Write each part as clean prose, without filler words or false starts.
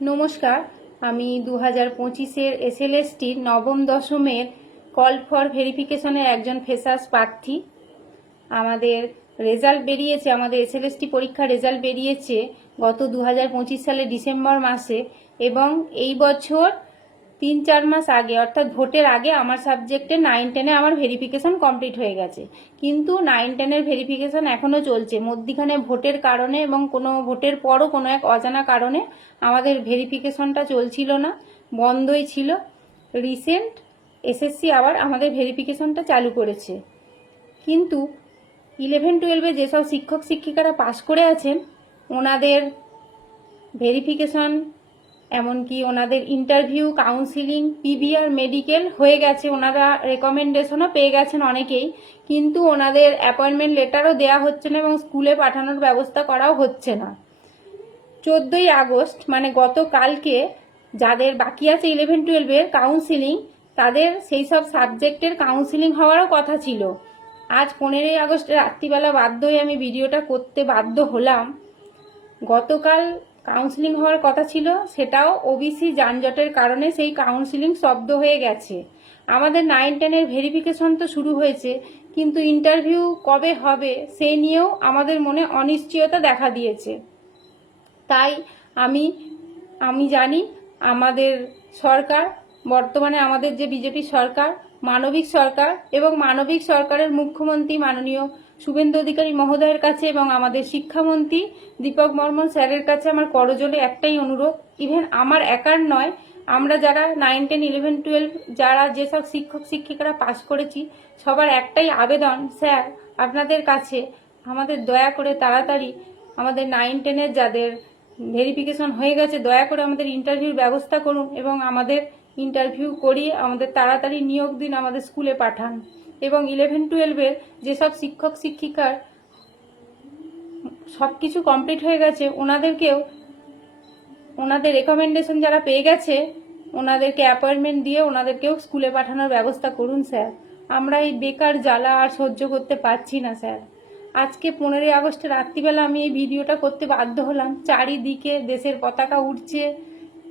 নমস্কার, আমি 2025-এর এসএলএসটির নবম দশমের কল ফর ভেরিফিকেশনের একজন ফ্রেশার্স প্রার্থী। আমাদের রেজাল্ট বেরিয়েছে, আমাদের এসএলএসটি পরীক্ষার রেজাল্ট বেরিয়েছে গত 2025 সালের ডিসেম্বর মাসে, এবং এই বছর 3-4 মাস আগে অর্থাৎ ভোটের আগে আমার সাবজেক্টে 9-10-এ আমার ভেরিফিকেশন কমপ্লিট হয়ে গেছে। কিন্তু 9-10-এর ভেরিফিকেশন এখনও চলছে। মধ্যিখানে ভোটের কারণে এবং কোনো ভোটের পরও কোনো এক অজানা কারণে আমাদের ভেরিফিকেশনটা চলছিল না, বন্ধই ছিল। রিসেন্ট এসএসসি আবার আমাদের ভেরিফিকেশনটা চালু করেছে। কিন্তু 11-12-এ যেসব শিক্ষক শিক্ষিকারা পাশ করে আছেন ওনাদের ভেরিফিকেশন, এমনকি ওনাদের ইন্টারভিউ, কাউন্সিলিং, পিবিআর, মেডিকেল হয়ে গেছে, ওনারা রেকমেন্ডেশনও পেয়ে গেছেন অনেকেই, কিন্তু ওনাদের অ্যাপয়েন্টমেন্ট লেটারও দেওয়া হচ্ছে না এবং স্কুলে পাঠানোর ব্যবস্থা করাও হচ্ছে না। 14ই আগস্ট মানে গতকালকে যাদের বাকি আছে 11-12-এর কাউন্সিলিং, তাদের সেই সব সাবজেক্টের কাউন্সিলিং হওয়ারও কথা ছিল। আজ 15ই আগস্ট রাত্রিবেলা বাধ্য হয়ে আমি ভিডিওটা করতে বাধ্য হলাম। গতকাল কাউন্সিলিং হওয়ার কথা ছিল, সেটাও ওবিসি যানজটের কারণে সেই কাউন্সিলিং স্তব্ধ হয়ে গেছে। আমাদের 9-10-এর ভেরিফিকেশন তো শুরু হয়েছে, কিন্তু ইন্টারভিউ কবে হবে সেই নিয়েও আমাদের মনে অনিশ্চয়তা দেখা দিয়েছে। তাই আমি জানি আমাদের সরকার, বর্তমানে আমাদের যে বিজেপি সরকার, মানবিক সরকার, এবং মানবিক সরকারের মুখ্যমন্ত্রী মাননীয় শুভেন্দু অধিকারী মহোদয়ের কাছে এবং আমাদের শিক্ষামন্ত্রী দীপক বর্মন স্যারের কাছে আমার করজোড়ে একটাই অনুরোধ, ইভেন আমার একার নয়, আমরা যারা 9-10-11-12 যারা যেসব শিক্ষক শিক্ষিকারা পাশ করেছি সবার একটাই আবেদন, স্যার আপনাদের কাছে আমাদের দয়া করে তাড়াতাড়ি আমাদের 9-10-এর যাদের ভেরিফিকেশন হয়ে গেছে দয়া করে আমাদের ইন্টারভিউর ব্যবস্থা করুন এবং আমাদের ইন্টারভিউ করিয়ে আমাদের তাড়াতাড়ি নিয়োগ দিন, আমাদের স্কুলে পাঠান। এবং 11-12-এর যেসব শিক্ষক শিক্ষিকার সব কিছু কমপ্লিট হয়ে গেছে ওনাদেরকেও, ওনাদের রেকমেন্ডেশন যারা পেয়ে গেছে ওনাদেরকে অ্যাপয়েন্টমেন্ট দিয়ে ওনাদেরকেও স্কুলে পাঠানোর ব্যবস্থা করুন স্যার। আমরা এই বেকার জ্বালা আর সহ্য করতে পারছি না স্যার। আজকে 15ই আগস্টে রাত্রিবেলা আমি এই ভিডিওটা করতে বাধ্য হলাম। চারিদিকে দেশের পতাকা উঠছে,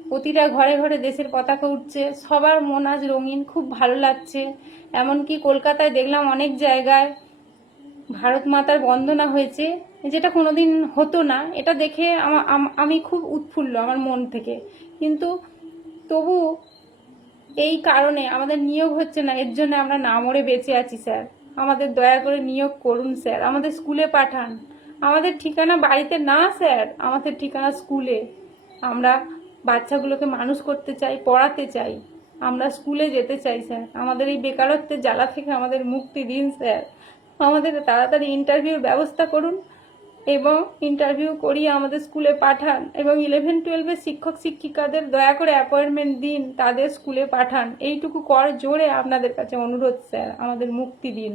প্রতিটা ঘরে ঘরে দেশের পতাকা উঠছে, সবার মন আজ রঙিন, খুব ভালো লাগছে। এমনকি কলকাতায় দেখলাম অনেক জায়গায় ভারত মাতার বন্দনা হয়েছে, যেটা কোনোদিন হতো না। এটা দেখে আমি খুব উৎফুল্ল আমার মন থেকে। কিন্তু তবু এই কারণে আমাদের নিয়োগ হচ্ছে না, এর জন্য আমরা না মরে বেঁচে আছি স্যার। আমাদের দয়া করে নিয়োগ করুন স্যার, আমাদের স্কুলে পাঠান। আমাদের ঠিকানা বাড়িতে না স্যার, আমাদের ঠিকানা স্কুলে। আমরা বাচ্চাগুলোকে মানুষ করতে চাই, পড়াতে চাই, আমরা স্কুলে যেতে চাই স্যার। আমাদের এই বেকারত্বের জ্বালা থেকে আমাদের মুক্তি দিন স্যার। আমাদের তাড়াতাড়ি ইন্টারভিউর ব্যবস্থা করুন এবং ইন্টারভিউ করিয়ে আমাদের স্কুলে পাঠান, এবং 11-12-এর শিক্ষক শিক্ষিকাদের দয়া করে অ্যাপয়েন্টমেন্ট দিন, তাদের স্কুলে পাঠান। এইটুকু কর জোরে আপনাদের কাছে অনুরোধ স্যার, আমাদের মুক্তি দিন।